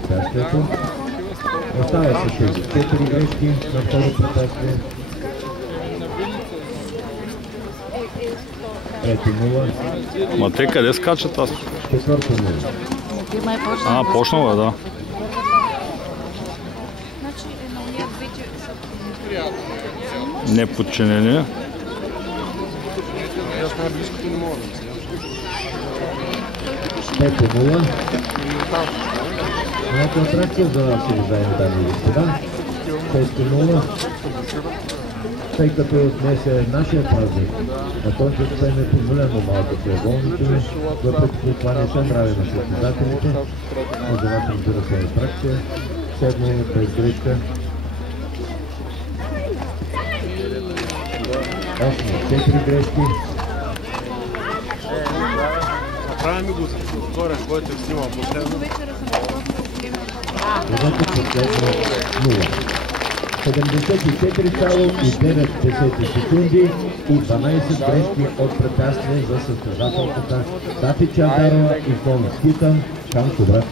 препятствието. Остава с тези 4 грешки на второ препятствие. 3-0. Ма те къде скачат аз? 4-0. Почнала, да. Неподчинение. Пето 0. Малко атракция за нас, уважаеми дами и господа. 6-0. Тъй като днес е нашия празник, на този ден е позволено малко треугълните, въпреки това не се нрави на състезателите. За вас разбира се атракция. 7 без грешка. 8 4 грешки. Направи го отгоре, който е снимал последно. Едното последно 0. 74,9 секунди и 12 грешки от препятствие за състезателката Тати Чавдарова и Фон Скитан към Кобра.